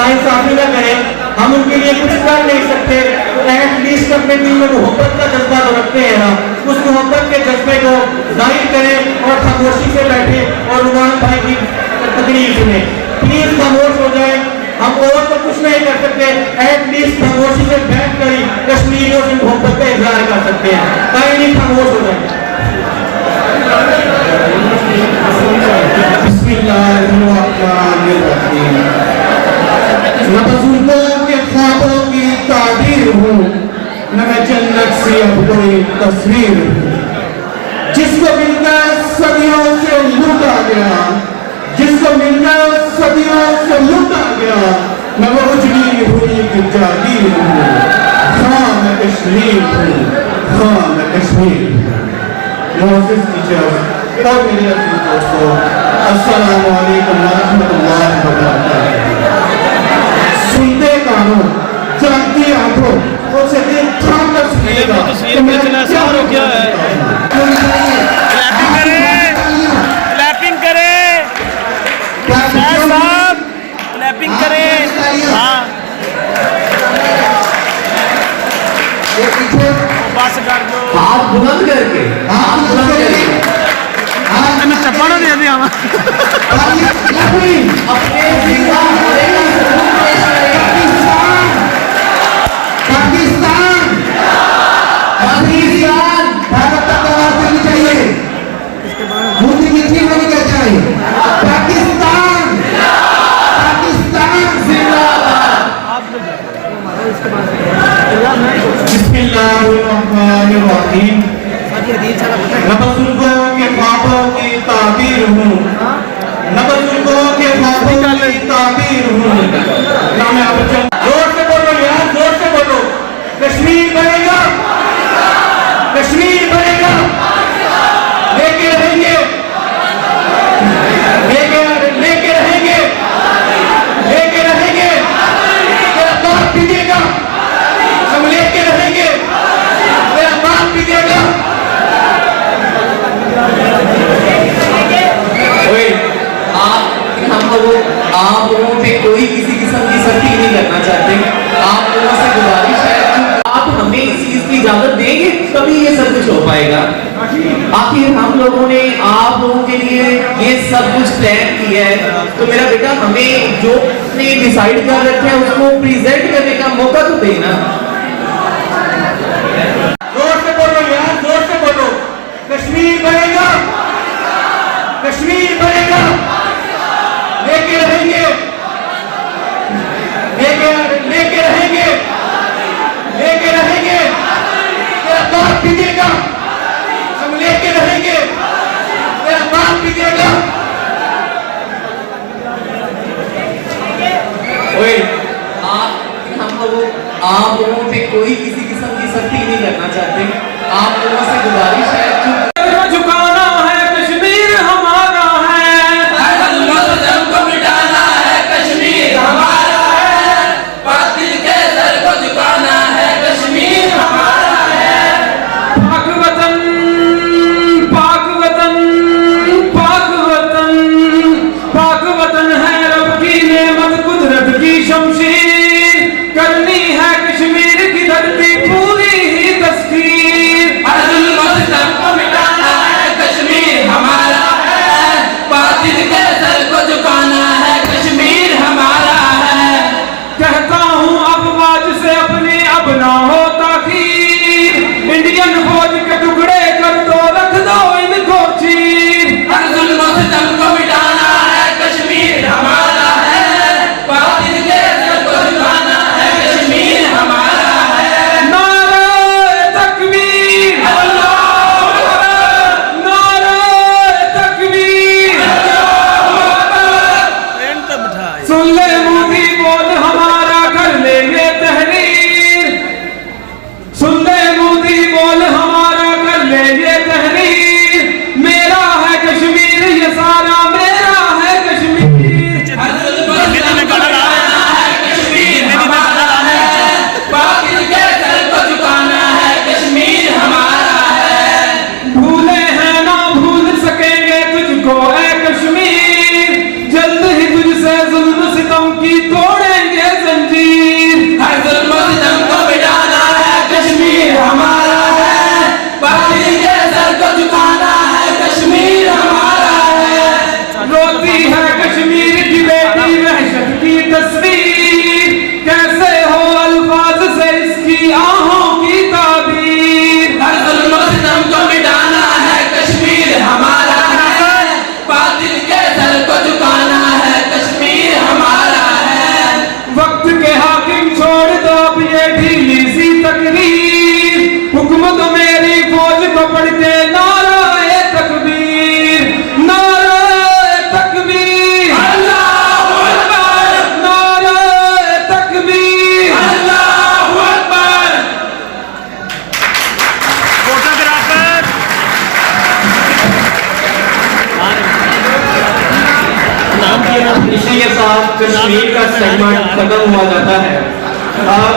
नाइंसाफी न करें, हम उनके लिए कुछ कर नहीं सकते, एटलीस्ट अपने दिल में मोहब्बत का जज्बा तो रखते हैं ना, उस मोहब्बत के जज्बे को जाहिर करें और खामोशी से बैठे और रुमान भाई की तकरीर सुने। प्लीज खामोश हो जाए, हम और तो कुछ नहीं कर सकते, एटलीस्ट खामोशी से बैठ कर ही कश्मीरियों से मोहब्बत का इजहार कर सकते हैं। कहीं नहीं, खामोश हो जाए। न बुजुर्गों के ख्वाबों की ताबीर हूँ, न मैं जन्नत से अब कोई तस्वीर हूँ। जिसको मिलकर सदियों से लूटा गया, जिसको मिलकर सदियों से लूटा गया, मैं वो उजड़ी हुई की जागीर हूँ। हाँ मैं कश्मीर हूँ, हाँ मैं कश्मीर हूँ। मोअज़्ज़िज़ टीचर और मेरे अज़ीज़ दोस्तों, अस्सलामु अलैकुम व रहमतुल्लाहि व बरकातहू। सुनते कानों, जानती आंखों, और से दिल थाम कर सुनेगा। तस्वीर में इतना असर हो गया है। क्लैपिंग करें, साहब क्लैपिंग करें। हाँ बस कर दो, हाथ बुलंद करके, हाथ बुलंद करके चप्पा ना दे दिया अपने जिंदा होने पाकिस्तान, पाकिस्तान भारत तक आवाज देनी चाहिए, मुझे कितनी बड़ी कर चाहिए। पाकिस्तान, पाकिस्तान जिंदाबाद। बिस्मिल्लाहिर्रहमानिर्रहीम। न बुजुर्गों के ख्वाबों की ताबीर हूँ, न बुजुर्गों के ख्वाबों की ताबीर हूँ, ना मैं अब जोर से बोलो यार, जोर से बोलो। कश्मीर बनेगा, कश्मीर बनेगा, लेके रहेंगे, लेके रहेंगे, लेके रहेंगे। तेरा बाप भी देगा, हम लेके रहेंगे, तेरा बाप भी देगा। आप लोगों पे कोई किसी किस्म की सख्ती नहीं करना चाहते। आप लोगों से गुजारिश है कि आप हमें इस चीज की इजाजत देंगे तभी ये सब कुछ हो पाएगा। आखिर हम लोगों ने आप लोगों के लिए ये सब कुछ प्लान किया है, तो मेरा बेटा हमें जो ने डिसाइड कर रखे हैं उसको प्रेजेंट करने का मौका तो देना। जोर से बोलो यार, जोर से बोलो। कश्मीर बनेगा, कश्मीर बनेगा, लेके रहेंगे, लेके रहेंगे, लेके रहेंगे। तेरा बाप भी देगा, हम लेके रहेंगे, तेरा बाप भी देगा। ओए आप लोगों पे कोई किसी किस्म की सख्ती नहीं करना चाहते। आप लोगों से गुजारिश है कि झुकाना है, कश्मीर हमारा है, को मिटाना है, कश्मीर हमारा है, बातिल के सर को झुकाना है, कश्मीर हमारा है। पाक वतन, पाक वतन, पाक वतन, पाक वतन है रब की नेमत, कुदरत की शमशीर, करनी है कश्मीर की धरती को पढ़ते नाराए तकबीर, नाराए तकबीर, अल्लाहु अकबर, नाराए तकबीर। अल्लाहु अकबर। इसी के साथ कश्मीर का सेगमेंट खत्म हुआ जाता है। अब